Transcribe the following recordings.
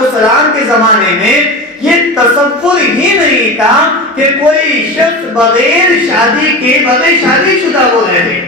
والسلام کے زمانے میں یہ تصور ہی نہیں تھا کہ کوئی شخص بغیر شادی شدہ ہو رہے.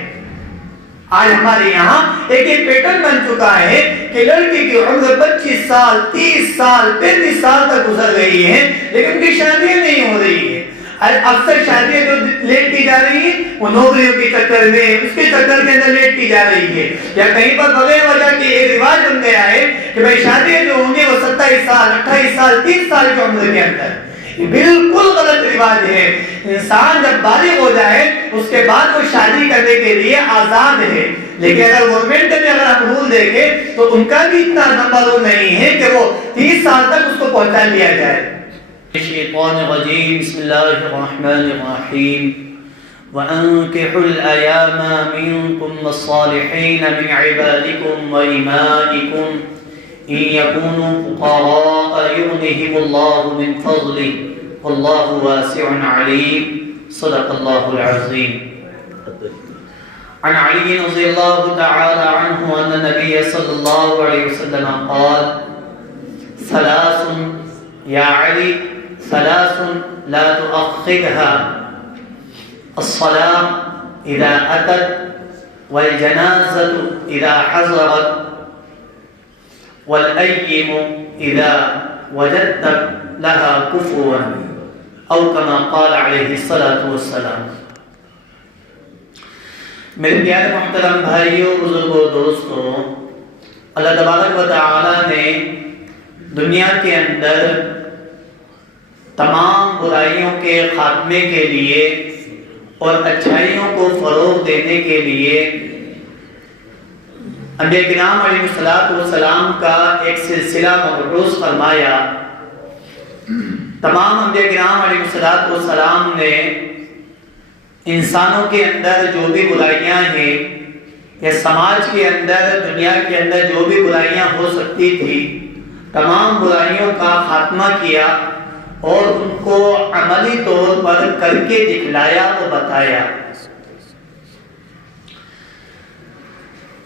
آج ہمارے یہاں ایک پیٹرن بن چکا ہے کہ لڑکی کی عمر 25 سال 30 سال 35 سال تک گزر گئی ہے لیکن ان کی شادی نہیں ہو رہی ہے. اکثر شادیاں جو لیٹ کی جا رہی ہیں وہ نوکریوں کے چکر میں اس کے چکر کے اندر لیٹ کی جا رہی ہے, یا کہیں پر بغیر وجہ کے ایک رواج بن گیا ہے کہ بھائی شادیاں جو ہوں گی وہ 27 سال 28 سال 30 سال کی عمر کے اندر. یہ بالکل غلط رواج ہے. انسان جب بالغ ہو جائے اس کے بعد وہ شادی کرنے کے لیے آزاد ہے, لیکن اگر گورنمنٹ میں اگر ہم رول دیکھیں تو ان کا بھی اتنا لمبا رول نہیں ہے کہ وہ 30 سال تک اس کو پہنچا لیا جائے. الشيطان الرجيم بسم الله الرحمن الرحيم وأنكحوا الأيام منكم والصالحين من عبادكم وإمائكم إن يكونوا فقراء يغنهم الله من فضله والله واسع عليم صدق الله العظيم. عن علي رضي الله تعالى عنه أن النبي صلى الله عليه وسلم قال ثلاث يا علي ثلاث لا تؤخرها الصلاة إذا أتت والجنازة إذا حضرت والأيم إذا وجدت لها كفوا أو كما قال عليه الصلاة والسلام. میرے پیارے محترم بھائیوں بزرگوں دوستوں, اللہ تبارک و تعالی نے دنیا کے اندر تمام برائیوں کے خاتمے کے لیے اور اچھائیوں کو فروغ دینے کے لیے انبیاء کرام علیہ السلام کا ایک سلسلہ مبعوث فرمایا. تمام انبیاء کرام علیہ السلام نے انسانوں کے اندر جو بھی برائیاں ہیں یا سماج کے اندر دنیا کے اندر جو بھی برائیاں ہو سکتی تھی تمام برائیوں کا خاتمہ کیا اور ان کو عملی طور پر کر کے دکھلایا اور بتایا.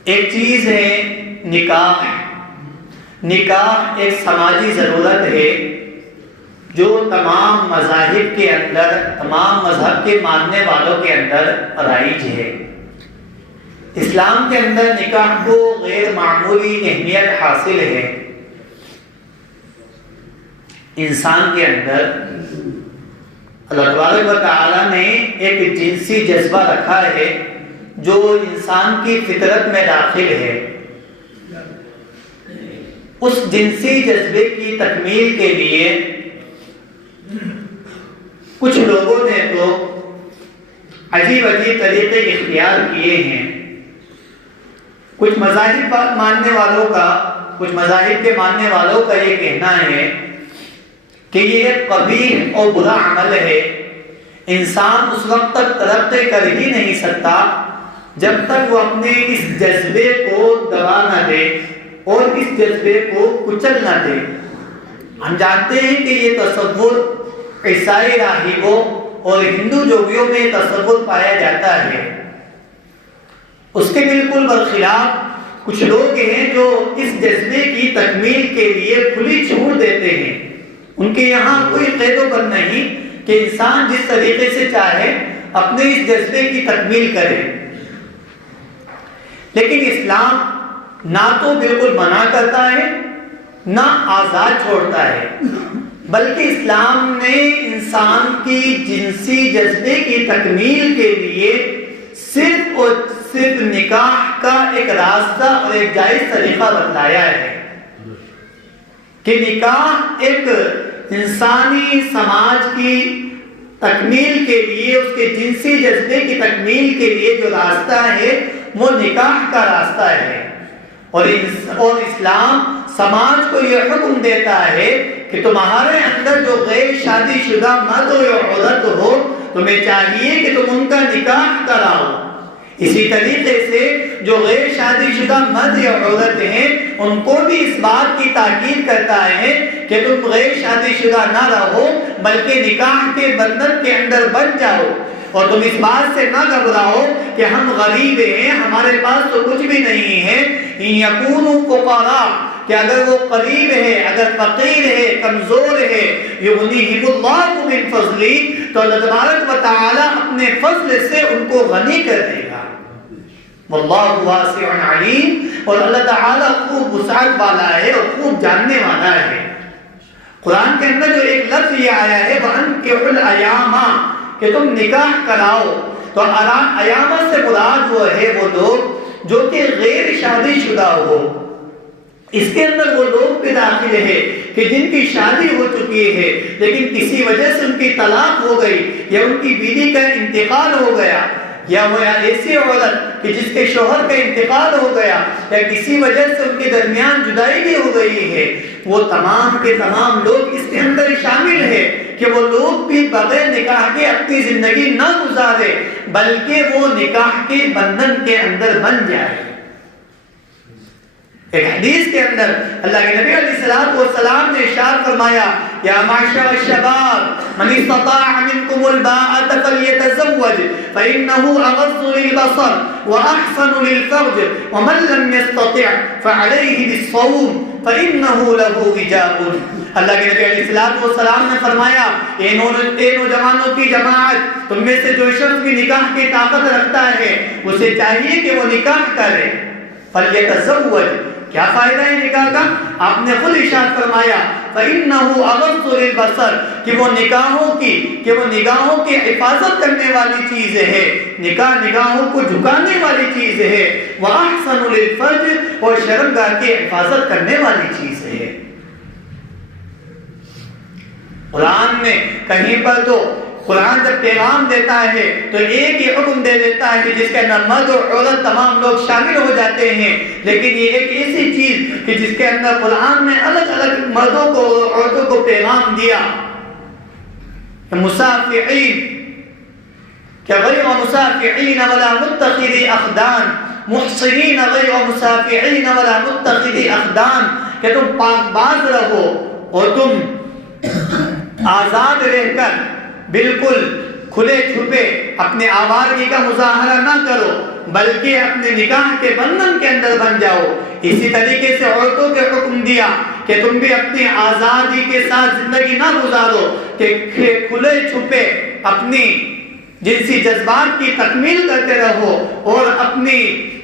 ایک چیز ہے نکاح. نکاح ایک سماجی ضرورت ہے جو تمام مذاہب کے اندر تمام مذہب کے ماننے والوں کے اندر رائج ہے. اسلام کے اندر نکاح کو غیر معمولی اہمیت حاصل ہے. انسان کے اندر اللہ تبارک و تعالی نے ایک جنسی جذبہ رکھا ہے جو انسان کی فطرت میں داخل ہے. اس جنسی جذبے کی تکمیل کے لیے کچھ لوگوں نے تو عجیب عجیب طریقے اختیار کیے ہیں. کچھ مذاہب کے ماننے والوں کا یہ کہنا ہے کہ یہ ایک قبیح اور برا عمل ہے. انسان اس وقت تک ترقی کر ہی نہیں سکتا جب تک وہ اپنے اس جذبے کو دبا نہ دے اور اس جذبے کو کچل نہ دے. ہم جانتے ہیں کہ یہ تصور عیسائی راہبوں اور ہندو جوگیوں میں تصور پایا جاتا ہے. اس کے بالکل برخلاف کچھ لوگ ہیں جو اس جذبے کی تکمیل کے لیے کھلی چھوٹ دیتے ہیں. ان کے یہاں کوئی قید و بند نہیں کہ انسان جس طریقے سے چاہے اپنے اس جذبے کی تکمیل کرے. لیکن اسلام نہ تو بالکل منع کرتا ہے نہ آزاد چھوڑتا ہے, بلکہ اسلام نے انسان کی جنسی جذبے کی تکمیل کے لیے صرف اور صرف نکاح کا ایک راستہ اور ایک جائز طریقہ بتلایا ہے کہ نکاح ایک انسانی سماج کی تکمیل کے لیے, اس کے جنسی جذبے کی تکمیل کے لیے جو راستہ ہے وہ نکاح کا راستہ ہے. اور اسلام سماج کو یہ حکم دیتا ہے کہ تمہارے اندر جو غیر شادی شدہ مرد یا عورت ہو تمہیں چاہیے کہ تم ان کا نکاح کراؤ. اسی طریقے سے جو غیر شادی شدہ مرد یا عورت ہیں ان کو بھی اس بات کی تاکید کرتا ہے کہ تم غیر شادی شدہ نہ رہو بلکہ نکاح کے بندھن کے اندر بن جاؤ. اور تم اس بات سے نہ گھبراؤ کہ ہم غریب ہیں, ہمارے پاس تو کچھ بھی نہیں ہے. یکونوا فقراء, کہ اگر وہ قریب ہے, اگر فقیر ہے، کمزور ہے، یغنیہم اللہ من فضلہ، تو اللہ تبارک و تعالی اپنے فضل سے ان کو غنی کر دے گا۔ واللہ واسع علیم، اور اللہ تعالی خوب وسعت والا ہے اور خوب جاننے والا ہے۔ قرآن کے اندر جو ایک لفظ یہ آیا ہے وَأَنكِحُوا الْأَيَامَ، کہ تم نکاح کراؤ، تو ایامہ سے مراد وہ ہے وہ لوگ جو کہ غیر شادی شدہ ہو۔ اس کے اندر وہ لوگ بھی داخل ہے کہ جن کی شادی ہو چکی ہے لیکن کسی وجہ سے ان کی طلاق ہو گئی، یا ان کی بیوی کا انتقال ہو گیا، یا وہ ایسی عورت کہ جس کے شوہر کا انتقال ہو گیا، یا کسی وجہ سے ان کے درمیان جدائی بھی ہو گئی ہے، وہ تمام کے تمام لوگ اس کے اندر شامل ہے کہ وہ لوگ بھی بغیر نکاح کے اپنی زندگی نہ گزارے بلکہ وہ نکاح کے بندھن کے اندر بن جائے۔ ایک حدیث کے اندر اللہ کے نبی علیہ السلام نے ارشاد فرمایا یا معشر الشباب من استطاع منکم الباءة فلیتزوج فإنه اغض للبصر واحسن للفرج ومن لم يستطع فعليه بالصوم فإنه له وجاء۔ اللہ کے نبی علیہ السلام نے فرمایا اے نوجوانوں کی جماعت، تم میں سے جو شخص بھی نکاح کی طاقت رکھتا ہے اسے چاہیے کہ وہ نکاح کرے۔ فلیتزوج، کیا فائدہ ہے نکاح کا؟ آپ نے خود ارشاد فرمایا فَإِنَّهُ أَغَضُّ لِلْبَصَرِ، کہ وہ نگاہوں کی حفاظت کرنے والی چیز ہے، نگاہوں کو جھکانے والی چیز ہے، وَأَحْسَنُ لِلْفَرْجِ، اور شرمگاہ کی حفاظت کرنے والی چیز ہے۔ قرآن میں کہیں پر تو قرآن جب پیغام دیتا ہے تو ایک ہی حکم دے دیتا ہے جس کے اندر مرد اور عورت تمام لوگ شامل ہو جاتے ہیں، لیکن یہ ایک ایسی چیز کہ جس کے اندر قرآن نے الگ الگ مردوں کو اور عورتوں کو پیغام دیا۔ مسافحین کہ غیر مسافحین ولا متخذی اخدان، محصنین غیر مسافحین ولا متخذی اخدان، کہ تم پاک باز رہو اور تم آزاد رہ کر بالکل کھلے چھپے اپنے آوارگی کا مظاہرہ نہ کرو بلکہ اپنے نکاح کے بندھن کے اندر بن جاؤ۔ اسی طریقے سے عورتوں کے حکم دیا کہ تم بھی اپنی آزادی کے ساتھ زندگی نہ گزارو، کہ کھلے چھپے اپنی جنسی جذبات کی تکمیل کرتے رہو اور اپنی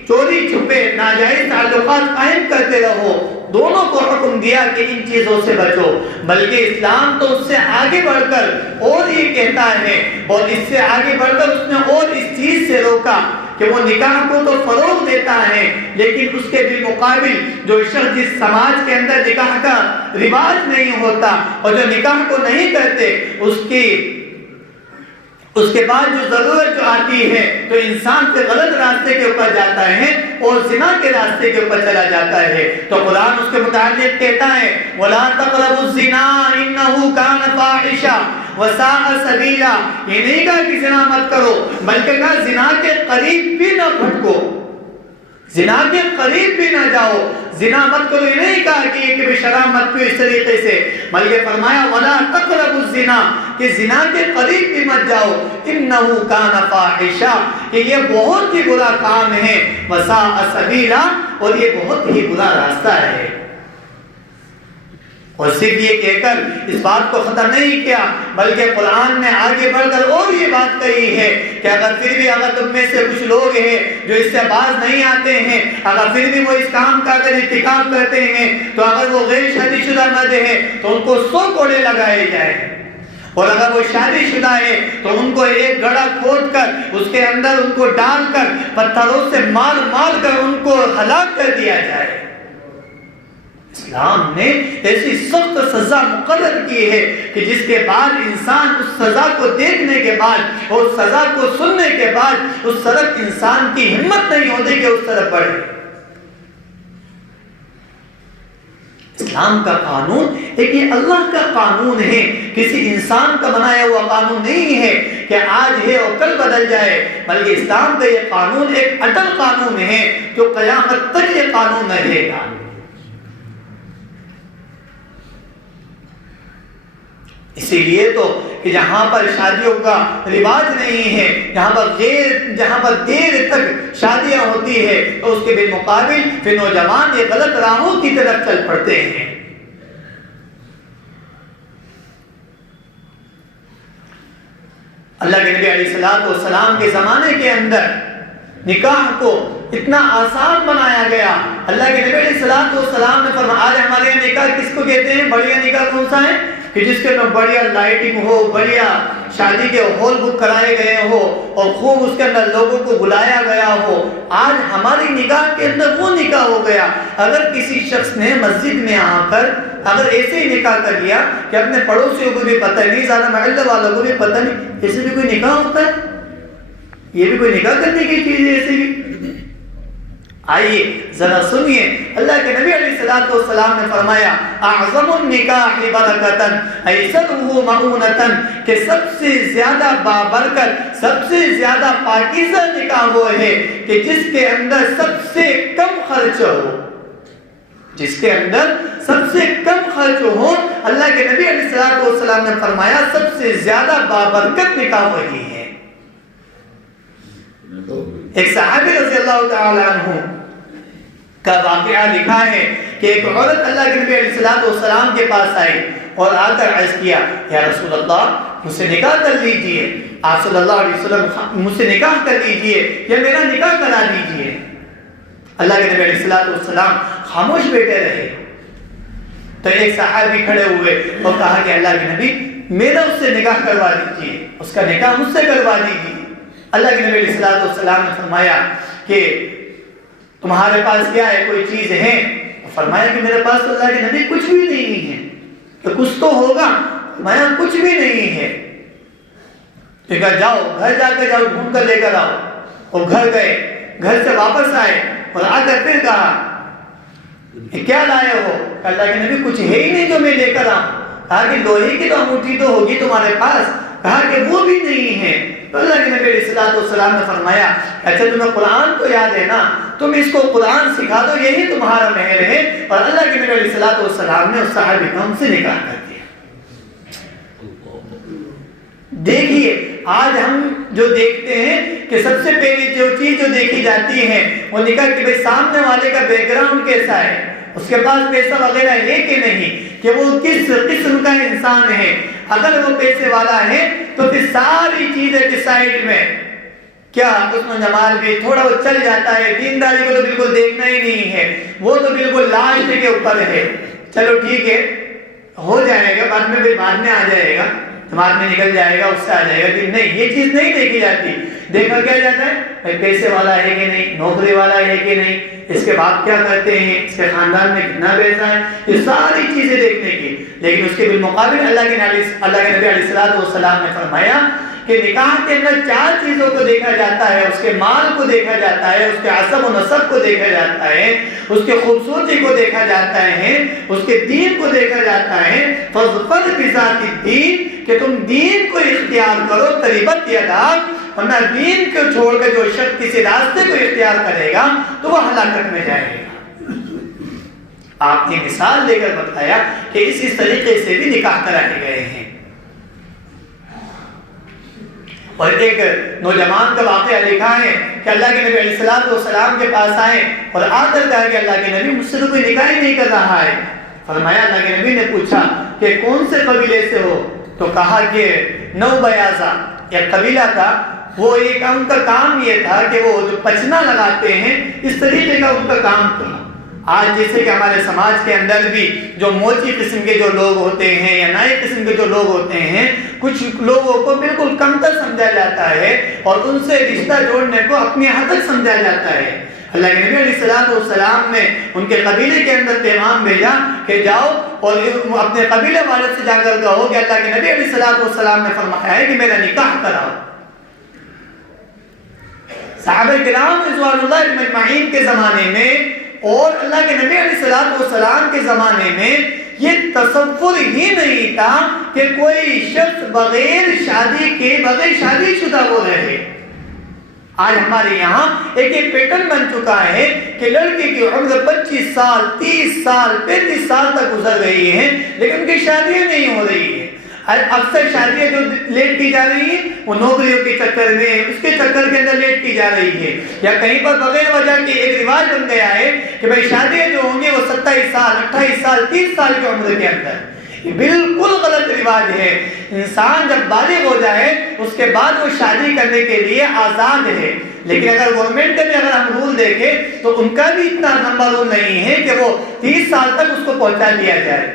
چوری چھپے ناجائز تعلقات قائم کرتے رہو۔ دونوں کو حکم دیا کہ ان چیزوں سے بچو، بلکہ اسلام تو اس سے آگے بڑھ کر اور یہ کہتا ہے، اور اس سے آگے بڑھ کر اس نے اور اس چیز سے روکا کہ وہ نکاح کو تو فروغ دیتا ہے لیکن اس کے بالمقابل جو شخص جس سماج کے اندر نکاح کا رواج نہیں ہوتا اور جو نکاح کو نہیں کرتے، اس کے بعد جو ضرورت جو آتی ہے تو انسان سے غلط راستے کے اوپر جاتا ہے اور زنا کے راستے کے اوپر چلا جاتا ہے۔ تو قرآن اس کے متعلق کہتا ہے وَلَا تَقْرَبُوا الزِّنَا إِنَّهُ كَانَ فَاحِشًا وَسَاءَ سَبِيلًا، یہ نہیں کہا کہ زنا مت کرو بلکہ کہا زنا کے قریب بھی نہ پھٹکو، زنا کے قریب بھی نہ جاؤ، زنا مت کرو، یہ نہیں کہا کہ یہ کہ شراب مت پیو اس طریقے سے، بلکہ فرمایا وَلَا تَقْرَبُوا الزِّنَا، کہ زنا کے قریب بھی مت جاؤ، إِنَّهُ كَانَ فَاحِشًا، کہ یہ بہت ہی برا کام ہے، وَسَاءَ سَبِيلًا، اور یہ بہت ہی برا راستہ ہے۔ اور صرف یہ کہہ کر اس بات کو ختم نہیں کیا بلکہ قرآن نے آگے بڑھ کر اور یہ بات کہی ہے کہ اگر تم میں سے کچھ لوگ ہیں جو اس سے باز نہیں آتے ہیں، اگر پھر بھی وہ اس کام کا اگر ارتکاب کرتے ہیں تو اگر وہ غیر شادی شدہ مرد ہیں تو ان کو 100 کوڑے لگائے جائیں، اور اگر وہ شادی شدہ ہے تو ان کو ایک گڑھا کھود کر اس کے اندر ان کو ڈال کر پتھروں سے مار مار کر ان کو ہلاک کر دیا جائے۔ اسلام نے ایسی سخت سزا مقرر کی ہے کہ جس کے بعد انسان اس سزا کو دیکھنے کے بعد اور سزا کو سننے کے بعد اس طرف انسان کی ہمت نہیں ہوتی کہ اس طرف بڑھے۔ اسلام کا قانون ایک یہ اللہ کا قانون ہے، کسی انسان کا بنایا ہوا قانون نہیں ہے کہ آج ہے اور کل بدل جائے، بلکہ اسلام کا یہ قانون ایک اٹل قانون ہے جو قیامت تک یہ قانون رہے گا۔ اسی لیے تو کہ جہاں پر شادیوں کا رواج نہیں ہے، جہاں پر دیر تک شادیاں ہوتی ہے تو اس کے بالمقابل پھر نوجوان یہ غلط راہوں کی طرف چل پڑتے ہیں۔ اللہ کے نبی علیہ السلام کے زمانے کے اندر نکاح کو اتنا آسان بنایا گیا. اللہ کے نبی علیہ السلام نے فرمایا آج ہمارے یہاں نکاح کس کو کہتے ہیں؟ بڑھیا نکاح کون سا ہے کہ جس کے اندر بڑھیا لائٹنگ ہو, بڑھیا شادی کے ہال بک کرائے گئے ہو اور خوب اس کے اندر لوگوں کو بلایا گیا ہو. آج ہماری نکاح کے اندر وہ نکاح ہو گیا. اگر کسی شخص نے مسجد میں آ کر اگر ایسے ہی نکاح کر لیا کہ اپنے پڑوسیوں کو بھی پتہ نہیں, زیادہ محلے والوں کو بھی پتہ نہیں, ایسے بھی کوئی نکاح ہوتا ہے؟ یہ بھی کوئی نکاح کرنے کی چیز ہے ایسے بھی؟ آئیے ذرا سنیے, اللہ کے نبی علیہ السلام نے فرمایا اعظم النکاح برکتاً ایسرہ معونتاً, کہ سب سے زیادہ بابرکت, سب سے زیادہ پاکیزہ نکاح وہ ہے کہ جس کے اندر سب سے کم خرچ ہو, جس کے اندر سب سے کم خرچ ہو. اللہ کے نبی علیہ السلام نے فرمایا سب سے زیادہ بابرکت نکاح وہی ہے. ایک صحابی رضی اللہ تعالی عنہ کا واقعہ لکھا ہے کہ ایک عورت اللہ کے نبی علیہ السلام کے پاس آئی اور آ کر عرض کیا یا رسول اللہ مجھ سے نکاح کر لیجئے. آپ صلی اللہ علیہ وسلم مجھ سے نکاح کر لیجئے یا میرا نکاح کرا دیجئے. اللہ کے نبی علیہ السلام خاموش بیٹھے رہے. تو ایک صحابی کھڑے ہوئے اور کہا کہ اللہ کے نبی میرا اس سے نکاح کروا دیجئے, اس کا نکاح مجھ سے کروا دیجئے. اللہ کے نبی علیہ السلام نے فرمایا کہ تمہارے پاس کیا ہے, کوئی چیز ہے؟ فرمایا کہ میرے پاس تو اللہ کے نبی کچھ بھی نہیں ہے. تو کچھ تو ہوگا. فرمایا کچھ بھی نہیں ہے. تو کہا جاؤ گھر جا کے جاؤ ڈھونڈ کر لے کر آؤ. اور گھر گئے, گھر سے واپس آئے اور آ کر پھر کہا کیا لائے ہو؟ اللہ کے نبی کچھ ہے ہی نہیں جو میں لے کر آؤں. کہا کہ لوہے کی تو انگوٹھی تو ہوگی تمہارے پاس. کہا کہ وہ بھی نہیں ہے. تو اللہ کے نبی علیہ السلام نے فرمایا اچھا تمہیں قرآن تو یاد ہے نا, تم اس کو قرآن سکھا دو, یہی تمہارا مہر ہے. اور اللہ کے نبی علیہ السلام نے اس صحابی کو ہم سے نکاح کر دیا. دیکھیے آج ہم جو دیکھتے ہیں کہ سب سے پہلی جو چیز جو دیکھی جاتی ہے وہ نکاح کہ بھئی سامنے والے کا بیک گراؤنڈ کیسا ہے, اس کے پاس پیسہ وغیرہ ہے کہ نہیں, کہ وہ کس قسم کا انسان ہے. اگر وہ پیسے والا ہے تو پھر ساری چیزیں ڈیسائیڈ میں کیا حسن و جمال بھی تھوڑا وہ چل جاتا ہے. دینداری کو تو بالکل دیکھنا ہی نہیں ہے, وہ تو بالکل لاسٹ کے اوپر ہے. چلو ٹھیک ہے ہو جائے گا, بعد میں آ جائے گا, دماغ میں نکل جائے گا, اس سے آ جائے گا. کہ نہیں یہ چیز نہیں دیکھی جاتی. دیکھا کیا جاتا ہے پیسے والا ہے کہ نہیں, نوکری والا ہے کہ نہیں, اس کے باپ کیا کرتے ہیں, اس کے خاندان میں کتنا پیسہ ہے, یہ ساری چیزیں دیکھنے کی. لیکن اس کے بالمقابل اللہ کے نبی علیہ السلام نے فرمایا کہ نکاح کے اندر 4 چیزوں کو دیکھا جاتا ہے. اس کے مال کو دیکھا جاتا ہے, اس کے عصب و نسب کو دیکھا جاتا ہے, اس کے خوبصورتی کو دیکھا جاتا ہے, اس کے دین کو دیکھا جاتا ہے. فَظْفَرْ بِذَاتِ الدِّينِ, کہ تم دین کو اختیار کرو, تریبت یداک, ورنہ دین کو چھوڑ کر جو شخص کسی راستے کو اختیار کرے گا تو وہ ہلاکت میں جائے گا. آپ نے مثال دے کر بتایا کہ اس طریقے سے بھی نکاح کرائے گئے ہیں. اور ایک نوجوان کا واقعہ لکھا ہے کہ اللہ کے نبی علیہ السلام کے پاس آئے اور آ کر کہا کہ اللہ کے نبی مجھ سے تو کوئی نکاح ہی نہیں کر رہا ہے. فرمایا اللہ کے نبی نے پوچھا کہ کون سے قبیلے سے ہو؟ تو کہا کہ نو بیازا ایک قبیلہ تھا. وہ ایک ان کا کام یہ تھا کہ وہ جو پچنا لگاتے ہیں اس طریقے کا ان کا کام تھا. آج جیسے کہ ہمارے سماج کے اندر بھی جو موچی قسم کے جو لوگ ہوتے ہیں یا نئے قسم کے جو لوگ ہوتے ہیں, کچھ لوگوں کو بالکل کمتر سمجھا جاتا ہے اور ان سے رشتہ جوڑنے کو اپنی حقیقت سمجھا جاتا ہے. اللہ کے نبی علیہ السلام نے ان کے قبیلے کے اندر پیغام بھیجا کہ جاؤ اور اپنے قبیلے والے سے جا کر کہو کہ اللہ کے نبی علیہ السلام نے فرمایا ہے کہ میرا نکاح کراؤ. صحابہ کرام رضوان اللہ اجمعین کے زمانے میں اور اللہ کے نبی علیہ السلام کے زمانے میں یہ تصور ہی نہیں تھا کہ کوئی شخص بغیر شادی کے بغیر شادی شدہ وہ رہے. آج ہمارے یہاں ایک پیٹرن بن چکا ہے کہ لڑکے کی عمر 25 سال 30 سال 35 سال تک گزر رہی ہیں لیکن ان کی شادیاں نہیں ہو رہی ہیں. اکثر شادیاں جو لیٹ کی جا رہی ہیں وہ نوکریوں کے چکر میں, اس کے چکر کے اندر لیٹ کی جا رہی ہے, یا کہیں پر بغیر وجہ کے ایک رواج بن گیا ہے کہ بھائی شادیاں جو ہوں گی وہ 27 سال 28 سال 30 سال کی عمر کے اندر. یہ بالکل غلط رواج ہے۔ انسان جب بالغ ہو جائے اس کے بعد وہ شادی کرنے کے لیے آزاد ہے، لیکن اگر گورنمنٹ میں اگر ہم رول دیکھیں تو ان کا بھی اتنا لمبا رول نہیں ہے کہ وہ 30 سال تک اس کو پہنچا دیا جائے۔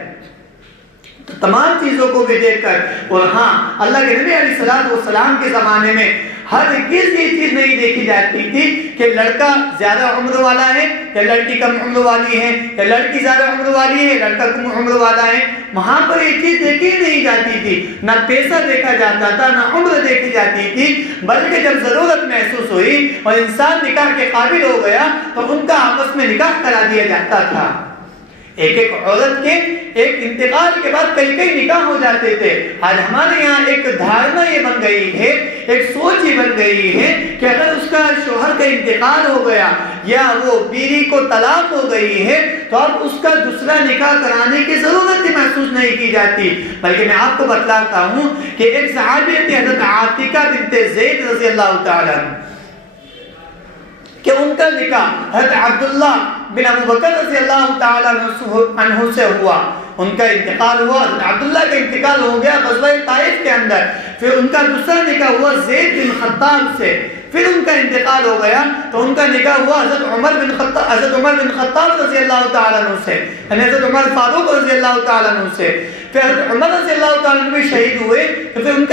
تو تمام چیزوں کو بھی دیکھ کر، اور ہاں اللہ کے نبی علیہ السلام کے زمانے میں ہرگز یہ چیز نہیں دیکھی جاتی تھی کہ لڑکا زیادہ عمر والا ہے یا لڑکی کم عمر والی ہے، یا لڑکی زیادہ عمر والی ہے لڑکا کم عمر والا ہے۔ وہاں پر یہ چیز دیکھی نہیں جاتی تھی، نہ پیسہ دیکھا جاتا تھا، نہ عمر دیکھی جاتی تھی، بلکہ جب ضرورت محسوس ہوئی اور انسان نکاح کے قابل ہو گیا تو ان کا آپس میں نکاح کرا دیا جاتا تھا۔ ایک ایک عورت کے ایک انتقال کے بعد کئی کئی نکاح ہو جاتے تھے۔ آج ہمارے یہاں ایک دھارنا یہ بن گئی ہے، ایک سوچ یہ بن گئی ہے کہ اگر اس کا شوہر کا انتقال ہو گیا یا وہ بیوی کو طلاق ہو گئی ہے تو اب اس کا دوسرا نکاح کرانے کی ضرورت ہی محسوس نہیں کی جاتی۔ بلکہ میں آپ کو بتلاتا ہوں کہ ایک صحابی تھی حضرت عاتقہ بنت زید رضی اللہ تعالیٰ عنہ، کہ ان کا نکاح حضرت عبداللہ بن ابو بکر رضی اللہ تعالیٰ عنہ سے ہوا۔ ان کا انتقال ہوا، حضرت عبداللہ کا انتقال ہو گیا غزوہ طائف کے اندر۔ پھر ان کا دوسرا نکاح ہوا زید بن خطاب سے، پھر ان کا انتقال ہو گیا تو ان کا نکاح ہوا حضرت عمر بن خطاب رضی اللہ تعالیٰ عنہ سے، یعنی حضرت عمر فاروق رضی اللہ تعالیٰ عنہ سے۔ پھر حضرت عمر رضی اللہ تعالیٰ عنہ بھی شہید ہوئے تو پھر ان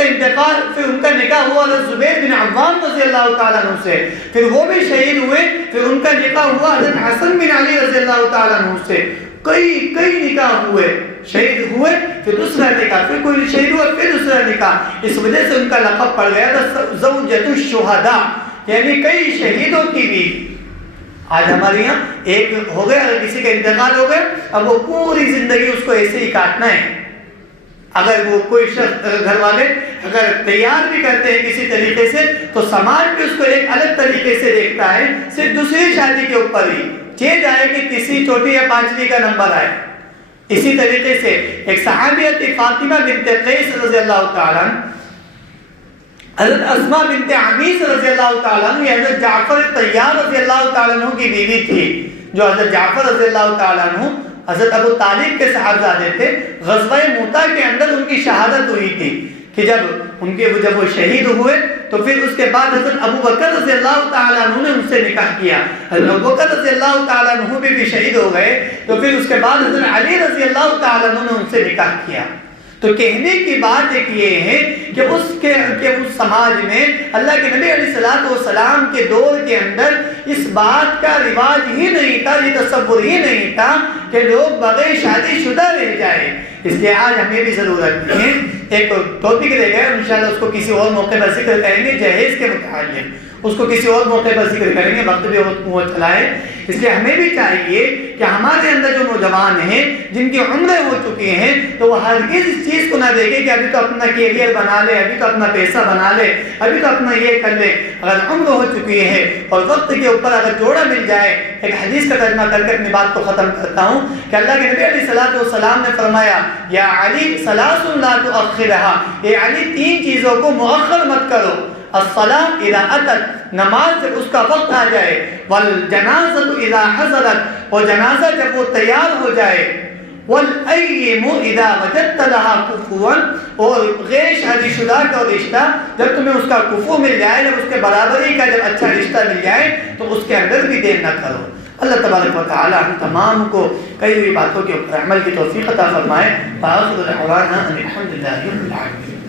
کا نکاح ہوا حضرت زبیر بن عوام رضی اللہ تعالیٰ عنہ سے، پھر وہ بھی شہید ہوئے، پھر ان کا نکاح ہوا حضرت حسن بن علی رضی اللہ تعالیٰ عنہ سے۔ کئی نکاح ہوئے، شہید ہوئے پھر دوسرا نکاح، پھر کوئی شہید ہوا پھر دوسرا نکاح۔ اس وجہ سے ان کا لقب پڑ گیا تھا زوجۃ الشہداء، یعنی کئی شہیدوں کی بیوی۔ آج ہمارے یہاں ایک ہو گیا، اگر کسی کا انتقال ہو گیا اب وہ پوری زندگی اس کو ایسے ہی کاٹنا ہے۔ اگر وہ کوئی شخص گھر والے اگر تیار بھی کرتے ہیں کسی طریقے سے تو سماج بھی اس کو ایک الگ طریقے سے دیکھتا ہے، صرف دوسری شادی کے اوپر ہی چاہے جائے کہ کسی چوٹی یا پانچویں کا نمبر آئے۔ اسی طریقے سے ایک صحابیہ تھی فاطمہ بنت قیس رضی اللہ تعالیٰ عنہ، حضرت اسماء بنت عمیس رضی اللہ تعالیٰ عنہ، حضرت جعفر طیار رضی اللہ تعالیٰ عنہ کی بیوی تھی، جو حضرت جعفر رضی اللہ تعالیٰ عنہ حضرت ابو طالب کے صاحبزادے تھے۔ غزوہ موتا کے اندر ان کی شہادت ہوئی تھی کہ جب وہ شہید ہوئے تو پھر اس کے بعد حضرت ابو بکر رضی اللہ تعالیٰ عنہ نے ان سے نکاح کیا۔ حضرت ابو بکر رضی اللہ تعالیٰ عنہ بھی شہید ہو گئے تو پھر اس کے بعد حضرت علی رضی اللہ تعالیٰ عنہ نے ان سے نکاح کیا۔ تو کہنے کی بات ایک یہ ہے کہ اس سماج میں اللہ کے نبی علیہ السلام کے دور کے اندر اس بات کا رواج ہی نہیں تھا، یہ تصور ہی نہیں تھا کہ لوگ بغیر شادی شدہ رہ جائیں۔ اس لیے آج ہمیں بھی ضرورت ہے، ایک ٹاپک رہ گیا، انشاءاللہ اس کو کسی اور موقع پر ذکر کریں گے، جہیز کے متعلق اس کو کسی اور موقع پر ذکر کریں گے، وقت بھی وہ چلا ہے۔ اس لیے ہمیں بھی چاہیے کہ ہمارے اندر جو نوجوان ہیں جن کی عمریں ہو چکی ہیں تو وہ ہرگز اس چیز کو نہ دیکھیں کہ ابھی تو اپنا کیریئر بنا لے، ابھی تو اپنا پیسہ بنا لے، ابھی تو اپنا یہ کر لے۔ اگر عمر ہو چکی ہے اور وقت کے اوپر اگر جوڑا مل جائے، ایک حدیث کا ترجمہ کر کے اپنی بات کو ختم کرتا ہوں کہ اللہ کے نبی علیہ السلام نے فرمایا یا علی ثلاث لا تؤخرها، اے علی تین چیزوں کو مؤخر مت کرو، الصلاۃ اذا اتت، نماز جب اس کا وقت آ جائے، والجنازۃ اذا حضرت، اور جنازہ جب وہ تیار ہو جائے، والأيم اذا وجدت لها كفوا، اور غیر شادی شدہ کا رشتہ جب تمہیں اس کا کفو مل جائے، جب اس کے برابری کا جب اچھا رشتہ مل جائے تو اس کے اندر بھی دیر نہ کرو۔ اللہ تبارک و تعالی ہم تمام کو کئی ہوئی باتوں کے اوپر عمل کی توفیق عطا فرمائے۔ وآخر دعوانا ان الحمد للہ رب العالمین۔